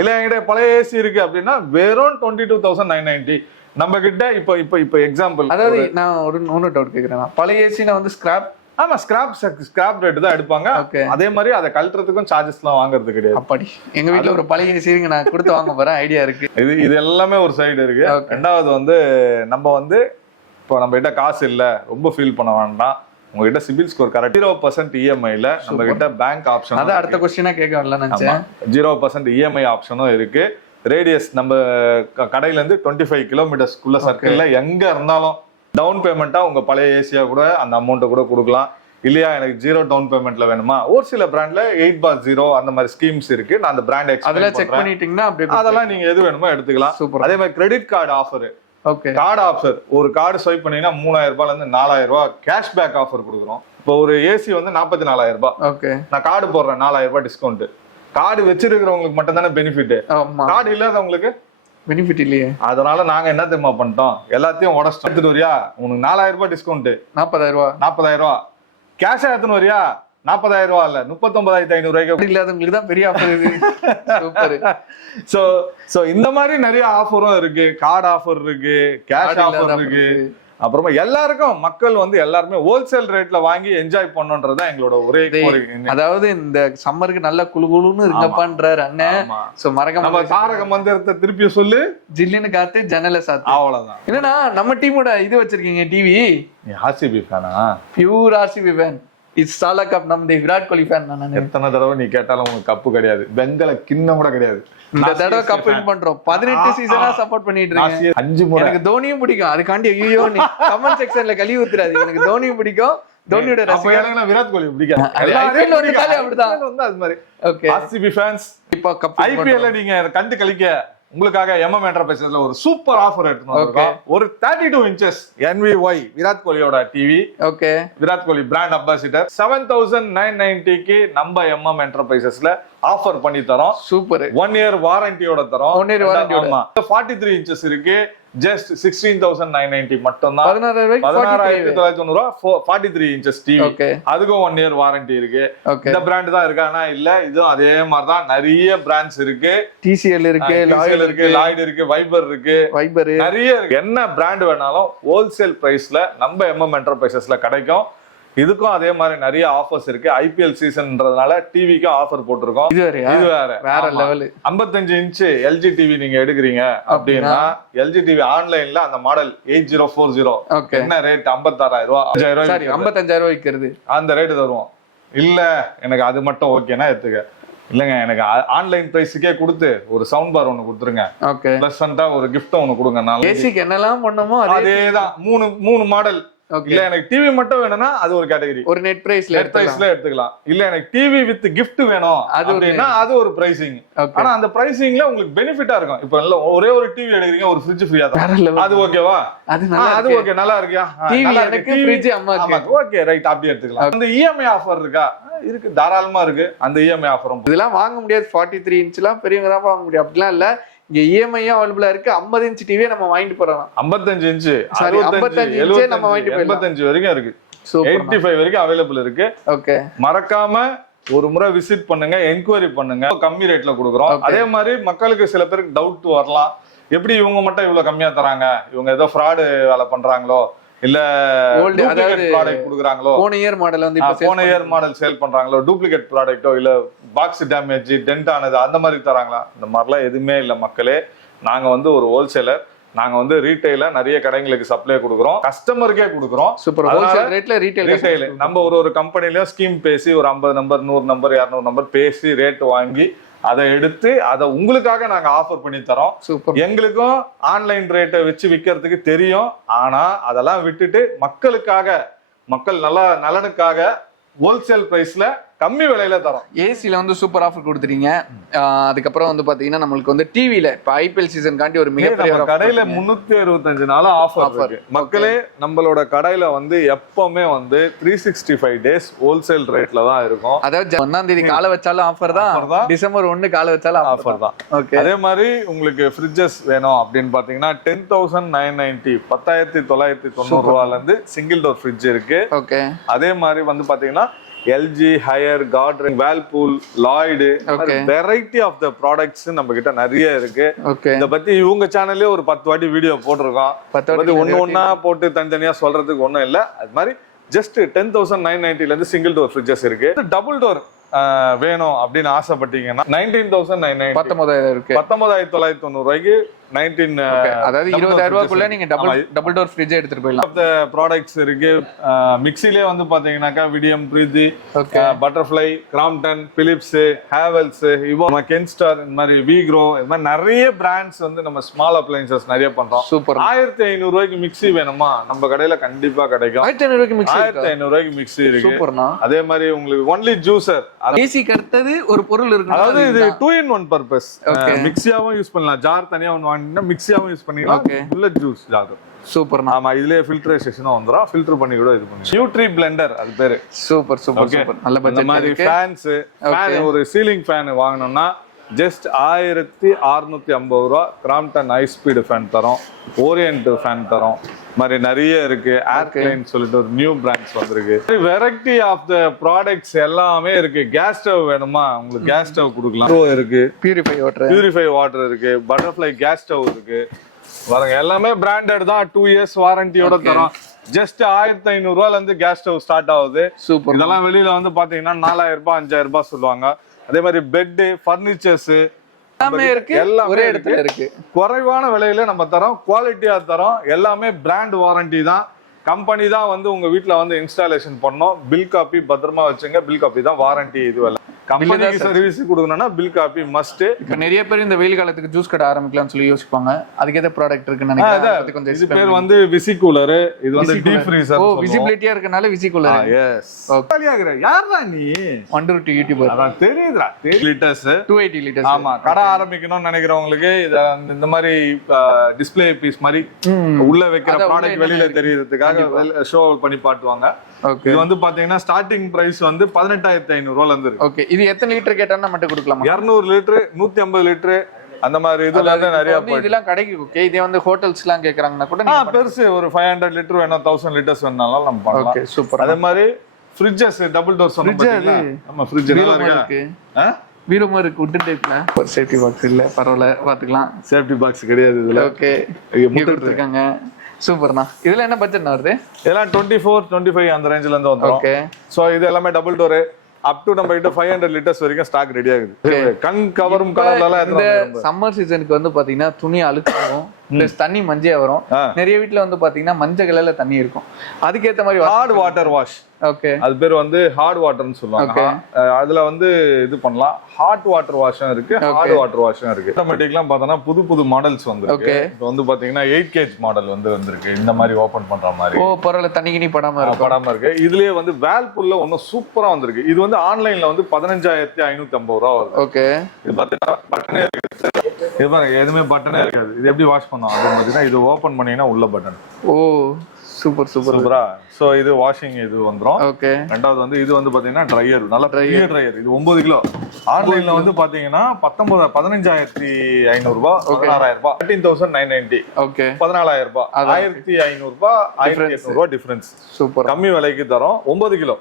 இல்ல என்கிட்ட பழைய ஏசி இருக்கு அப்படின்னா வெறும் 22,990. நம்ம கிட்ட இப்ப எக்ஸாம்பிள், அதாவது நான் ஒரு டவுட் கேக்குறேன். பழைய ஏசினா வந்து ஸ்கிராப்? ஆமா, ஸ்கிராப் ரேட் தான் எடுப்பாங்க. அதே மாதிரி அதை கழட்டுறதுக்கும் சார்ஜஸ் எல்லாம் வாங்குறது கிடையாது. அப்படி எங்க வீட்டுல ஒரு பழைய ஏசி நான் கொடுத்து வாங்க போறேன், ஐடியா இருக்கு. இது எல்லாமே ஒரு சைடு இருக்கு. 2வது வந்து நம்ம வந்து இப்போ நம்ம கிட்ட காசு இல்ல, ரொம்ப ஃபீல் பண்ண வேண்டாம். உங்ககிட்ட சிபில் ஸ்கோர் கரெக்ட் 0% இஎம்ஐல நம்ம கிட்ட பேங்க் ஆப்ஷன். அதான் அடுத்த क्वेश्चनா கேட்க வரல நினைச்சேன். 0% இஎம்ஐ ஆப்ஷனும் இருக்கு. ரேடியஸ் நம்ம கடையில இருந்து 25 கிலோமீட்டர்ஸ்க்குள்ள சர்க்கிள்ல எங்க இருந்தாலும் டவுன் பேமெண்டா உங்க பழைய ஏசியா கூட அந்த அமௌண்ட்டை கூட கொடுக்கலாம். இல்லையா எனக்கு 0 டவுன் பேமெண்ட்ல வேணுமா? ஒரு சில பிராண்ட்ல 8/0 அந்த மாதிரி ஸ்கீம்ஸ் இருக்கு. நான் அந்த பிராண்ட் அதெல்லாம் செக் பண்ணிட்டீங்கன்னா அதெல்லாம் நீங்க எது வேணுமோ எடுத்துக்கலாம். அதே மாதிரி credit card offer, card offer, ஒரு கார்டு ஸ்வைப் பண்ணீங்கன்னா 3,000 ரூபாய்ல இருந்து 4,000 ரூபாய் கேஷ்பேக் ஆஃபர் கொடுக்குறோம். இப்போ ஒரு ஏசி வந்து 44,000 ரூபாய். ஓகே. நான் கார்டு போடுறேன் 4,000 ரூபாய் டிஸ்கவுண்ட். கார்டு வச்சிருக்கிறவங்களுக்கு மட்டும் தானே பெனிஃபிட், கார்டு இல்லாதவங்களுக்கு பெனிஃபிட் இல்லையே. அதனால நாங்க என்ன தெரியுமா பண்ணிட்டோம், எல்லாத்தையும் உடச்சிட்டு எடுத்துட்டு வரியா உனக்கு 4,000 ரூபாய் டிஸ்கவுண்ட், 40,000 ரூபாய் கேஷா எடுத்துன்னு வரியா 40,000 ரூபாய் இல்ல 39,500 ரூபாய்க்கு இல்லாதவங்களுக்கு தான் பெரிய ஆஃபர் இது. சூப்பர். சோ இந்த மாதிரி நிறைய ஆஃபரும் இருக்கு. கார்டு ஆஃபர் இருக்கு, கேஷ் ஆஃபர் இருக்கு. அப்புறமா எல்லாருக்கும் மக்கள் வந்து எல்லாருமே ஹோல்சேல் ரேட்ல வாங்கி என்ஜாய் பண்ணணும்ன்றது தான் எங்களோட ஒரே கோரிக்கை. அதாவது இந்த சம்மருக்கு நல்ல குளுகுளுன்னு இருங்கப்பான்றாரு அண்ணன். சோ மறக்காம நம்ம தாரக மந்திரத்தை திருப்பி சொல்லு, ஜில்லுன்னு காத்து ஜன்னல சாத்து. அவ்வளவுதான். என்னன்னா நம்ம டீமோட இது வச்சிருக்கீங்க டிவி. ஆர்சிபி ஃபேனா? Pure RCB fan. இட்ஸ் சாலா கப் நம்ம விராட் கோலி ஃபேன். நான் எத்தனை தடவை நீ கேட்டாலும் உங்களுக்கு கப்பு கிடையாது, பெங்கல கிண்ணம் கூட கிடையாது. இந்த தடவை கப் வின் பண்றோம். 18 சீசனா சப்போர்ட் பண்ணிட்டு இருக்கேன். 5 முறை. எனக்கு தோனியும் பிடிக்கும். அதுக்காண்டி ஐயோ நீ கமெண்ட் செக்ஷன்ல கழுவி ஊத்துறாது. எனக்கு தோனியும் பிடிக்கும், தோனியோட ரசிகர்கள். விராட் கோலி பிடிக்காது. அப்படிதான் அது மாதிரி. ஓகே. ஆர்சிபி ஃபேன்ஸ் இப்போ கப் ஐபிஎல்ல நீங்க கண்டு கழிக்க உங்களுக்காக MM என்டர்பிரைசஸ்ல ஒரு சூப்பர் ஆஃபர் எடுத்துட்டு வந்திருக்கோம். ஒரு 32 inches NVY விராட் கோலியோட TV. Okay. Virat Kohli brand ambassador 7,990க்கு நம்ம MM என்டர்பிரைசஸ்ல ஆஃபர் பண்ணி தரோம். சூப்பர். 1 year வாரண்டியோட தரோம். 1 year வாரண்டியோட 43 inches இருக்கு. ஜஸ்ட் 16,990 மட்டும் தான். 16,990 ரூபாய் 43 inches டிவி. அதுக்கும் 1 year வாரண்டி இருக்கு. இந்த பிராண்ட் தான் இருக்கானா? இல்ல, இதுவும் அதே மாதிரி தான். நிறைய பிராண்ட்ஸ் இருக்கு. TCL இருக்கு, லாய்டு இருக்கு, வைபர் இருக்கு, நிறைய இருக்கு. என்ன பிராண்ட் வேணாலும் ஹோல்சேல் பிரைஸ்ல நம்ம MM என்டர்பிரைசஸ்ல கிடைக்கும். இதுக்கும் அதே மாதிரி நிறைய ஆஃபர்ஸ் இருக்கு. IPL சீசன்ன்றதுனால டிவிக்கும் ஆஃபர் போட்டிருக்கோம். இது வேற லெவல். 55 இன்ச் LG டிவி நீங்க எடுக்கிறீங்க அப்படின்னா LG டிவி ஆன்லைன்ல அந்த மாடல் 8040 என்ன ரேட்? 56,000 ரூபாய். 55,000 ரூபாய் விற்கிறது அந்த ரேட்டு தருவோம். இல்ல எனக்கு அது மட்டும் ஓகேனா எடுத்துக்க. இல்லங்க எனக்கு ஆன்லைன் பிரைஸுக்கே கொடுத்து ஒரு சவுண்ட் பார் ஒன்னு கொடுத்துருங்க, பிளசண்டா ஒரு கிஃப்ட் ஒன்னு கொடுங்க. ஏசிக்கு என்னெல்லாம் பண்ணமோ அதேதான். மூணு மாடல். இல்ல எனக்கு டிவி மட்டும் வேணும்னா அது ஒரு கேட்டகரி, ஒரு நெட் பிரைஸ்ல எடுத்துக்கலாம். இல்ல எனக்கு டிவி வித் கிஃப்ட் வேணும் அப்படின்னா அது ஒரு பிரைசிங். ஆனா அந்த பிரைசிங்ல உங்களுக்கு பெனிஃபிட்டா இருக்கும். இப்ப ஒரே ஒரு டிவி எடுக்கிறீங்க, ஒரு ஃப்ரிட்ஜ் ஃப்ரீயா தான். அது ஓகேவா? அது ஓகே, நல்லா இருக்கியா? டிவி எனக்கு ஃப்ரிட்ஜ் அம்மாக்கு. ஓகே ரைட், அப்படியே எடுத்துக்கலாம். அந்த EMI ஆஃபர் இருக்கா? இருக்கு, தாராளமா இருக்கு. அந்த EMI ஆஃபரும் இதெல்லாம் வாங்க முடியாது. 43 இன்ச்லாம் பெரியவங்க தான் வாங்க முடியும். அப்படிலாம் இல்ல, இங்க EMI அவைலபிளா இருக்கு. 50 இன்ச் டிவியே நம்ம வாங்கிட்டு போறோம். 55 இன்ச், 55 இன்ச் நம்ம வாங்கிட்டு போறோம். 85 வரைக்கும் இருக்கு, 85 வரைக்கும் அவைலபிள் இருக்கு. ஓகே, மறக்காம ஒரு முறை விசிட் பண்ணுங்க, என்கொயரி பண்ணுங்க. கம்மி ரேட்ல கொடுக்குறோம். அதே மாதிரி மக்களுக்கு சில பேருக்கு டவுட் வரலாம், எப்படி இவங்க மட்டும் இவ்வளவு கம்மியா தராங்க, இவங்க ஏதோ ஃப்ராடு வேலை பண்றாங்களோ இல்ல டூப்ளிகேட் ப்ராடக்ட் குடுக்குறாங்களோ, போன இயர் மாடல் வந்து போன இயர் மாடல் சேல் பண்றாங்களோ, டூப்ளிகேட் ப்ராடக்ட்டோ இல்ல பாக்ஸ் டேமேஜ் டென்ட் ஆனது அந்த மாதிரி தராங்களா? இந்த மாதிரிலாம் எதுவுமே இல்ல மக்களே. நாங்க வந்து ஒரு ஹோல்சேலர். நாங்க வந்து ரீட்டைல நிறைய கடைகளுக்கு சப்ளை கொடுக்குறோம், கஸ்டமருக்கே கொடுக்குறோம். சூப்பர் ஹோல்சேல் ரேட்ல ரீட்டைல். நம்ம ஒரு கம்பெனிலயும் ஸ்கீம் பேசி ஒரு 50 நம்பர் 100 நம்பர் 200 நம்பர் பேசி ரேட் வாங்கி அதை எடுத்து அதை உங்களுக்காக நாங்க ஆஃபர் பண்ணி தரோம். எங்களுக்கும் ஆன்லைன் ரேட்டை வச்சு விற்கிறதுக்கு தெரியும். ஆனா அதெல்லாம் விட்டுட்டு மக்களுக்காக, மக்கள் நலனுக்காக ஹோல்சேல் பிரைஸ்ல கம்மி விலையில தரோம். ஏசில வந்து சூப்பர் ஆஃபர் கொடுத்துறீங்க. அதுக்கப்புறம் வந்து பாத்தீங்கன்னா நம்மளுக்கு வந்து டிவில இப்ப IPL சீசன் காண்டி ஒரு மிகப்பெரிய கடையில 365 நாள் ஆஃபர் இருக்கு மக்களே. நம்மளோட கடையில வந்து எப்பவுமே வந்து 365 டேஸ் ஹோல்சேல் ரேட்ல தான் இருக்கும். அதாவது 1ஆம் தேதி கால வச்சாலும் ஆஃபர் தான், டிசம்பர் 1 கால வச்சாலும் ஆஃபர் தான். அதே மாதிரி உங்களுக்கு ஃப்ரிட்ஜஸ் வேணும் அப்படின்னு பாத்தீங்கன்னா 10,990 10,990 ரூபாயில இருந்து சிங்கிள் டோர் ஃப்ரிட்ஜ் இருக்கு. அதே மாதிரி வந்து பாத்தீங்கன்னா LG, ஹையர், காட்ரன், Whirlpool, Lloyd, variety of the products நம்ம கிட்ட நிறைய இருக்கு. இத பத்தி இவங்க சேனல்லே ஒரு 10 வாட்டி வீடியோ போட்டிருக்கோம். ஒண்ணா போட்டு தனித்தனியா சொல்றதுக்கு ஒண்ணும் இல்ல. அது மாதிரி ஜஸ்ட் 10,990 இருந்து சிங்கிள் டோர் ஃப்ரிட்ஜஸ் இருக்கு. டபுள் டோர் வேணும் அப்படின்னு ஆசைப்பட்டீங்கன்னா 19,990 19,000 இருக்கு. 19,990 ரூபாய்க்கு 19, அதாவது 20,000 ரூபாய்க்குள்ள நீங்க டபுள் டோர் ஃப்ரிட்ஜ் எடுத்துட்டு போயிடலாம். அந்த ப்ராடக்ட்ஸ் இருக்கு. மிக்ஸிலே வந்து பாத்தீங்கன்னாக்கா விடியம், பிரீத்தி, butterfly, Crompton, Philips, Havells, இவோ, Kenstar, இந்த மாதிரி வீக்ரோ, இந்த மாதிரி நிறைய பிராண்ட்ஸ் வந்து நம்ம ஸ்மால் அப்ளையன்சஸ் நிறைய பண்றோம். சூப்பர். 1,500 ரூபாய்க்கு மிக்ஸி வேணுமா? நம்ம கடையில கண்டிப்பா கிடைக்கும். 1,500 ரூபாய்க்கு மிக்ஸி, 1,500 ரூபாய்க்கு மிக்ஸி இருக்கு. சூப்பர்னா. அதே மாதிரி உங்களுக்கு ஒன்லி ஜூசர், ஏசிக்கு அடுத்தது ஒரு பொருள் இருக்கு. அதாவது இது 2-in-1 பர்பஸ். மிக்ஸியாவும் யூஸ் பண்ணலாம், ஜார் தனியா ஒன்னு வாங்கினா மிக்ஸியாவும் யூஸ் பண்ணிக்கலாம். Bullet juice jar super. ஆமா, இதுலயே ஃபில்ட்ரேஷனும் வந்துரும். ஃபில்டர் பண்ணி கூட இது பண்ணுங்க. நியூட்ரி பிளெண்டர் அது பேரு. Super super super. நல்ல பட்ஜெட். இந்த மாதிரி ஃபேன்ஸ், ஒரு சீலிங் ஃபேன் வாங்கணும்னா ஜஸ்ட் 1,650 ரூபா. கிராம்டன் ஹை ஸ்பீடு ஃபேன் தரோம், ஓரியன்ட் ஃபேன் தரோம். மாதிரி நிறைய இருக்கு. ஏர்க்ளைன் சொல்லிட்டு ஒரு நியூ பிராண்ட்ஸ் வந்திருக்கு. வெரைட்டி ஆஃப் த ப்ராடக்ட்ஸ் எல்லாமே இருக்கு. கேஸ் ஸ்டவ் வேணுமா? உங்களுக்கு கேஸ் ஸ்டவ் கொடுக்கலாம். இருக்கு. பியூரிஃபை வாட்டர் இருக்கு. பட்டர்ஃப்ளை கேஸ் ஸ்டவ் இருக்கு. பாருங்க, எல்லாமே பிராண்டட் தான். 2 years வாரண்டியோட தரோம். ஜஸ்ட் 1,500 ரூபாயில இருந்து கேஸ் ஸ்டவ் ஸ்டார்ட் ஆகுது. சூப்பர். இதெல்லாம் வெளியில வந்து பாத்தீங்கன்னா 4,000 ரூபாய் 5,000 ரூபாய் சொல்லுவாங்க. அதே மாதிரி பெட், பர்னிச்சர்ஸ் எல்லாமே இருக்கு. ஒரே இடத்துல இருக்கு. குறைவான விலையில நம்ம தரோம், குவாலிட்டியா தரோம். எல்லாமே பிராண்ட் வாரண்டி தான். கம்பெனி தான் வந்து உங்க வீட்டுல வந்து இன்ஸ்டாலேஷன் பண்ணோம். பில் காப்பி பத்திரமா வச்சுங்க. பில் காப்பி தான் வாரண்டி. இதுவெல்லாம் கம்பெனிக்கு சர்வீஸ் கொடுக்கணும்னா பில் காப்பி மஸ்ட். இப்ப நிறைய பேர் இந்த வெயில் காலத்துக்கு ஜூஸ் கடை ஆரம்பிக்கலாம்னு சொல்லி யோசிப்பாங்க. அதுக்கு ஏதாவது ப்ராடக்ட் இருக்குன்னு நினைக்கிறேன். இது பேர் வந்து விசி கூலர். இது வந்து டீப் ஃப்ரீசர். ஓ, விசிபிலிட்டியா இருக்கனால விசி கூலர். எஸ். ஓகே. யாரா நீ? Wonder YouTuber. அதான் தெரியுதுடா. 3 லிட்டர்ஸ் 280 லிட்டர்ஸ். ஆமா, கடை ஆரம்பிக்கணும்னு நினைக்கிறவங்களுக்கு இந்த மாதிரி டிஸ்ப்ளே பீஸ் மாதிரி உள்ள வைக்கிற ப்ராடக்ட் வெளியில தெரியறதுக்காக ஷோ பண்ணி பாட்டுவாங்க. இது வந்து பாத்தீங்கன்னா ஸ்டார்டிங் பிரைஸ் வந்து 18,500 ரூபாயில இருந்து இருக்கு. ஓகே. இது எத்தனை லிட்டர் கேட்டாலும் மட்டும் கொடுக்கலாம். 200 லிட்டர், 150 லிட்டர் அந்த மாதிரி இதுல இருந்து நிறைய இதெல்லாம் கடைக்கு. ஓகே. இதே வந்து ஹோட்டல்ஸ் எல்லாம் கேக்குறாங்கன்னா கூட பெருசு ஒரு 500 லிட்டர் வேணும், 1000 லிட்டர்ஸ் வேணாலும் நம்ம பண்ணலாம். Okay, super. அதே மாதிரி ஃப்ரிட்ஜஸ் டபுள் டோர் சொன்னீங்க. நம்ம ஃப்ரிட்ஜ் நல்லா இருக்கு. வீரமா இருக்கு. உட் டைப்ல சேஃப்டி பாக்ஸ் இல்ல, பரவாயில்ல பாத்துக்கலாம். சேஃப்டி பாக்ஸ் கிடையாது இதுல. ஓகே. முட்டை கொடுத்திருக்காங்க. சூப்பர்ண்ணா. இதுல என்ன பட்ஜெட் வருது? இதெல்லாம் 24-25 அந்த ரேஞ்சில இருந்து வந்துரும். ஓகே. சோ இது எல்லாமே டபுள் டோர் அப் டு நம்ம கிட்ட 500 லிட்டர்ஸ் வரைக்கும் ஸ்டாக் ரெடி ஆகுது. கண் கவரும் கலர்ல இந்த சம்மர் சீசனுக்கு வந்து பாத்தீங்கன்னா துணி அழுக்காகும், பிளஸ் தண்ணி மஞ்சையா வரும். நிறைய வீட்டுல வந்து பாத்தீங்கன்னா மஞ்சள் கலர்ல தண்ணி இருக்கும். அதுக்கேத்த மாதிரி ஹார்ட் வாட்டர் வாஷ். ஓகே. அது பேர் வந்து ஹார்ட் வாட்டர்னு சொல்லுவாங்க. அதுல வந்து இது பண்ணலாம். ஹாட் வாட்டர் வாஷும் இருக்கு, ஹார்ட் வாட்டர் வாஷும் இருக்கு. ஆட்டோமேட்டிக்லாம் பார்த்தோம்னா புது புது மாடல்ஸ் வந்துருக்கு. இப்போ வந்து பாத்தீங்கன்னா 8 kg மாடல் வந்து வந்திருக்கு. இந்த மாதிரி ஓபன் பண்ற மாதிரி. ஓ பரவாயில்ல, தண்ணி கிணி படாம இருக்கு. இதுலயே வந்து வேல்பூல்ல ஒன்னும் சூப்பரா வந்திருக்கு. இது வந்து ஆன்லைன்ல வந்து 15,550 ரூபா வருது. ஓகே. இது பாத்தீங்கன்னா பட்டனே இருக்கு. இது பாருங்க, எதுவுமே பட்டனே இருக்காது. இது எப்படி வாஷ் பண்ணோம் அது மாதிரி தான். இது ஓபன் பண்ணீங்கன்னா உள்ள பட்டன். ஓ சூப்பர் சூப்பர் சூப்பரா. சோ இது வாஷிங் இது வந்துரும். ஓகே. ரெண்டாவது வந்து இது வந்து பாத்தீங்கன்னா ட்ரையர், நல்ல பெரிய ட்ரையர். இது 9 கிலோ. ஆன்லைன்ல வந்து பாத்தீங்கன்னா 15,500 ரூபாய், 16,000 ரூபாய், 13,990. ஓகே. 14,000 ரூபாய், 1,500 ரூபாய், 1,800 ரூபாய் டிஃபரன்ஸ். சூப்பர். கம்மி விலைக்கு தரோம். 9 கிலோ.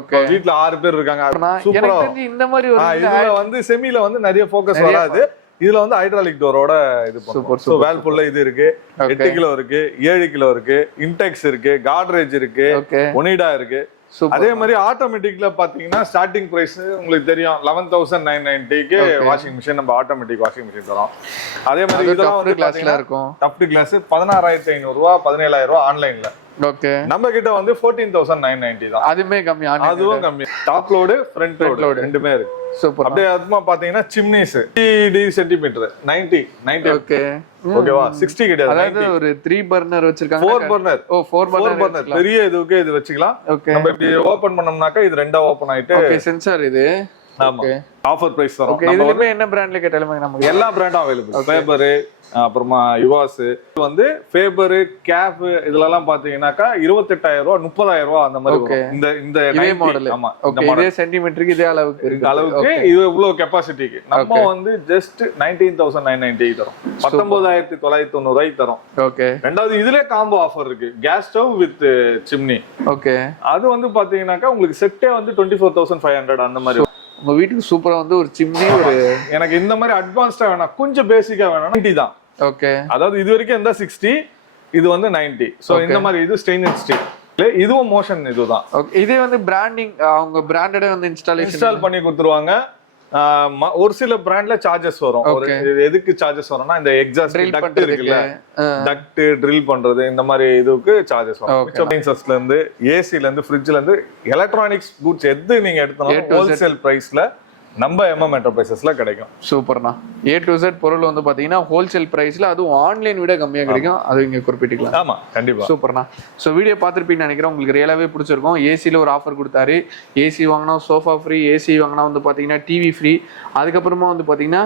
ஓகே. வீட்ல 6 பேர் இருக்காங்க. சூப்பரா. இந்த மாதிரி இதுல வந்து செமில வந்து நிறைய ஃபோக்கஸ் வராது. இதுல வந்து ஹைட்ராலிக் டோரோட இது பண்ணுவோம். சோ வேல்பூல்ல இது இருக்கு, 8 கிலோ இருக்கு, 7 கிலோ இருக்கு, இன்டெக்ஸ் இருக்கு, காட்ரேஜ் இருக்கு, ஒனிடா இருக்கு. அதே மாதிரி ஆட்டோமேட்டிக்ல பாத்தீங்கன்னா ஸ்டார்டிங் பிரைஸ் உங்களுக்கு தெரியும் 11,990க்கு வாஷிங் மிஷின், நம்ம ஆட்டோமேட்டிக் வாஷிங் மிஷின் தரோம். அதே மாதிரி இதெல்லாம் வந்து கிளாஸ்ல இருக்கும். டஃப்ட் கிளாஸ் 16,500 ரூபாய், 17,000 ரூபாய் ஆன்லைன்ல. ஓகே. நம்ம கிட்ட வந்து 14,990 தான். அதுமே கம்மி. அதுவும் கம்மி. டாப் லோடு, ஃப்ரண்ட் லோடு ரெண்டுமே இருக்கு. சூப்பர். அப்படியே அதுமா பாத்தீங்கன்னா சிம்னிஸ் 30 சென்டிமீட்டர் 90. ஓகே. ஓகேவா? 60 கிடையாது. அதாவது ஒரு 3 பர்னர் வச்சிருக்காங்க. 4 பர்னர். ஓ 4 பர்னர். பெரிய இதுக்கு இது வச்சுக்கலாம். நம்ம இப்படி ஓபன் பண்ணோம்னாக்க இது ரெண்டா ஓபன் ஆயிட்டு. ஓகே. சென்சார் இது. ஆமா. ஆஃபர் பிரைஸ் தரோம். ஓகே. இதுலயே என்ன பிராண்ட்ல கேட்டாலும் நமக்கு எல்லா பிராண்டும் அவைலபிள். ஃபேபர், அப்புறமா யுவாஸ் வந்து ஃபேபர், கேப் இதெல்லாம் பாத்தீங்கன்னாக்கா 28,000 ரூபாய், 30,000 ரூபாய் அந்த மாதிரி வரும். இந்த இதே மாடல். ஆமா. ஓகே. இதே சென்டிமீட்டருக்கு இதே அளவுக்கு இது இவ்வளவு கெபாசிட்டிக்கு நம்ம வந்து ஜஸ்ட் 19,990 தரோம். 19,990 ரூபாய் தரோம். ஓகே. ரெண்டாவது இதுல காம்போ ஆஃபர் இருக்கு. Gas stove with chimney. Okay. அது வந்து பாத்தீங்கன்னாக்கா உங்களுக்கு செட்டே வந்து 24,500 அந்த மாதிரி. உங்க வீட்டுக்கு சூப்பரா வந்து ஒரு சிம்னி, ஒரு எனக்கு இந்த மாதிரி அட்வான்ஸ்டா வேணாம், கொஞ்சம் பேசிக்கா வேணாம். 90 தான். ஓகே. அதாவது இது வரைக்கும் இந்த 60, இது வந்து 90. சோ இந்த மாதிரி இது ஸ்டெயின்லெஸ் ஸ்டீல். இதுவும் மோஷன் இதுதான். ஓகே. இதே வந்து பிராண்டிங் அவங்க பிராண்டடே வந்து இன்ஸ்டால் பண்ணி கொடுத்துருவாங்க. ஒரு சில பிராண்ட்ல சார்ஜஸ் வரும். எதுக்கு சார்ஜஸ் வரும்னா இந்த எக்ஸாஸ்ட் டக்ட் இருக்குல்ல, டக்ட் ட்ரில் பண்றது இந்த மாதிரி இதுக்கு சார்ஜஸ் வரும். அப்ளையன்சஸ்ல இருந்து, ஏசில இருந்து, ஃப்ரிட்ஜ்ல இருந்து, எலக்ட்ரானிக்ஸ் கூட்ஸ் எது நீங்க எடுத்தாலும் ஹோல்சேல் பிரைஸ்ல நம்ம எம்எம் என்டர்பிரைசஸ்ல கிடைக்கும். சூப்பர்ண்ணா. A to Z பொருள் வந்து பாத்தீங்கன்னா ஹோல்சேல் பிரைஸ்ல, அதுவும் ஆன்லைன் விட கம்மியா கிடைக்கும். அது இங்க குறிப்பிட்டுக்கலாம். ஆமா, கண்டிப்பா. சூப்பர்ண்ணா. ஸோ வீடியோ பார்த்துருப்பீங்கன்னு நினைக்கிறேன். உங்களுக்கு ரியலாவே பிடிச்சிருக்கும். ஏசியில் ஒரு ஆஃபர் கொடுத்தாரு. ஏசி வாங்கினா சோஃபா ஃப்ரீ, ஏசி வாங்கினா வந்து பாத்தீங்கன்னா டிவி ஃப்ரீ, அதுக்கப்புறமா வந்து பாத்தீங்கன்னா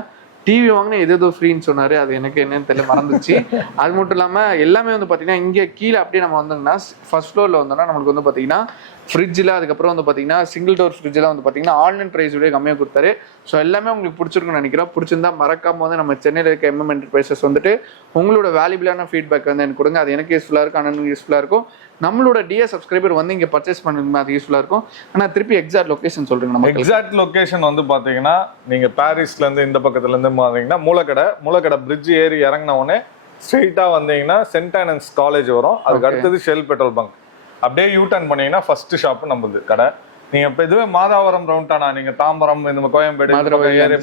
டிவி வாங்கினா எதோ ஃப்ரீன்னு சொன்னாரு. அது எனக்கு என்னன்னு தெரியல, மறந்துச்சு. அது மட்டும் இல்லாம எல்லாமே வந்து பாத்தீங்கன்னா இங்க கீழே அப்படியே நம்ம வந்தோம்னா ஃபர்ஸ்ட் ஃப்ளோர்ல வந்தோம்னா நமக்கு வந்து பாத்தீங்கன்னா ஃப்ரிட்ஜில், அதுக்கப்புறம் வந்து பார்த்தீங்கன்னா சிங்கிள் டோர் ஃப்ரிட்ஜில் வந்து பார்த்தீங்கன்னா ஆன்லைன் ப்ரைஸ் விட கம்மியாக கொடுத்தாரு. ஸோ எல்லாமே உங்களுக்கு பிடிச்சிருக்குன்னு நினைக்கிறோம். பிடிச்சிருந்தா மறக்காம வந்து நம்ம சென்னையில் இருக்க எம்எம் என்டர்பிரைசஸ் வந்துட்டு உங்களோட வேல்யூபிளான ஃபீட்பேக் வந்து எனக்கு கொடுங்க. அது எனக்கு யூஸ்ஃபுல்லாக இருக்கும், அண்ணனுக்கு யூஸ்ஃபுல்லாக இருக்கும். நம்மளோட டிஎஸ் சப்ஸ்கிரைபர் வந்து இங்கே பர்ச்சேஸ் பண்ணுங்க, அது யூஸ்ஃபுல்லாக இருக்கும். ஆனால் திருப்பி எக்ஸாக்ட் லொகேஷன் சொல்றீங்க. நம்ம எக்ஸாக்ட் லொகேஷன் வந்து பார்த்தீங்கன்னா நீங்கள் பாரிஸ்லேருந்து இந்த பக்கத்துலேருந்து பார்த்தீங்கன்னா மூலக்கடை பிரிட்ஜ் ஏறி இறங்கின உடனே ஸ்ட்ரெயிட்டாக வந்தீங்கன்னா சென்ட் ஆனன்ஸ் காலேஜ் வரும். அதுக்கு அடுத்தது ஷெல் பெட்ரோல் பங்க். அப்படியே யூ டர்ன் பண்ணீங்கன்னா ஃபர்ஸ்ட் ஷாப் நம்மளுது கடை. நீங்க இப்ப இதுவே மாதாவரம் ரவுண்டானா, நீங்க தாம்பரம், இந்த கோயம்பேடு,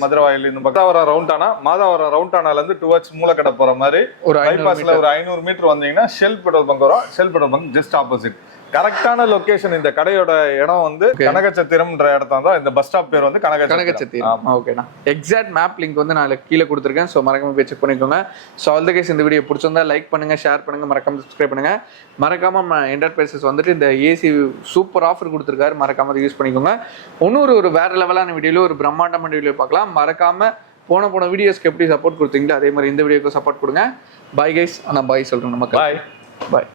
மதுரவாயில், இந்த மாதாவரம் ரவுண்டானா, மாதாவரம் ரவுண்டானால இருந்து டுவர்ட்ஸ் மூலக்கடை போற மாதிரி ஒரு பைபாஸ்ல ஒரு 500 மீட்டர் வந்தீங்கன்னா ஷெல் பெட்ரோல் பங்க் வரும். Shell petrol bunk just opposite. கரெக்டான லொகேஷன். இந்த கடையோட இடம் வந்து கனகச்சத்திரம்ன்ற இடத்துல தான். இந்த பஸ் ஸ்டாப் பேர் வந்து கனகச்சத்திரம். ஓகேண்ணா. எக்ஸாக்ட் மேப் லிங்க் வந்து நான் கீழே கொடுத்துருக்கேன். ஸோ மறக்காம போய் செக் பண்ணிக்கோங்க. ஸோ ஆல் தி கைஸ், இந்த வீடியோ பிடிச்சிருந்தா லைக் பண்ணுங்க, ஷேர் பண்ணுங்க, மறக்காம சப்ஸ்கிரைப் பண்ணுங்க. மறக்காம என்டர்பிரைசஸ் வந்துட்டு இந்த ஏசி சூப்பர் ஆஃபர் கொடுத்துருக்காரு. மறக்காம அதை யூஸ் பண்ணிக்கோங்க. ஒரு வேற லெவலான வீடியோல, ஒரு பிரம்மாண்டமான வீடியோ பார்க்கலாம். மறக்காம போன வீடியோஸ்க்கு எப்படி சப்போர்ட் கொடுத்தீங்களோ அதே மாதிரி இந்த வீடியோக்கு சப்போர்ட் கொடுங்க. Bye guys. ஆனால் பாய் சொல்றேன் நமக்கு. பாய்.